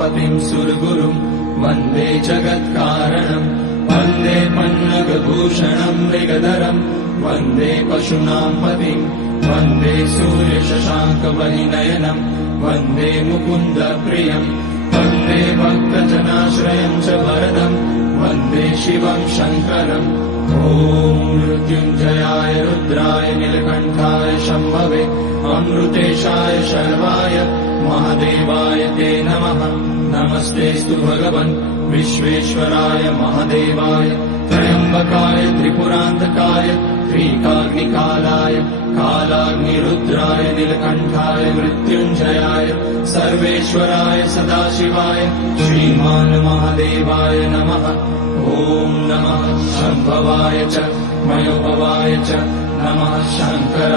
उमापतिं सुरगुरुं वन्दे जगत्कारणं वन्दे पन्नगभूषणं मृगधरं वन्दे पशूनां पतिं वन्दे सूर्यशशाङ्कवलिनयनं वन्दे मुकुन्दप्रियं वन्दे भक्तजनाश्रयं च वरदं वन्दे शिवं शङ्करम् ॐ मृत्युञ्जयाय रुद्राय नीलकण्ठाय शम्भवे अमृतेशाय शर्वाय महादेवाय ते नमः। नमस्तेऽस्तु भगवन् विश्वेश्वराय महादेवाय त्र्यम्बकाय त्रिपुरान्तकाय त्रिकाग्निकालाय कालाग्निरुद्राय नीलकण्ठाय मृत्युञ्जयाय सर्वेश्वराय सदाशिवाय श्रीमान् महादेवाय नमः। ॐ नमः शम्भवाय च मयोभवाय च नमः शङ्कराय।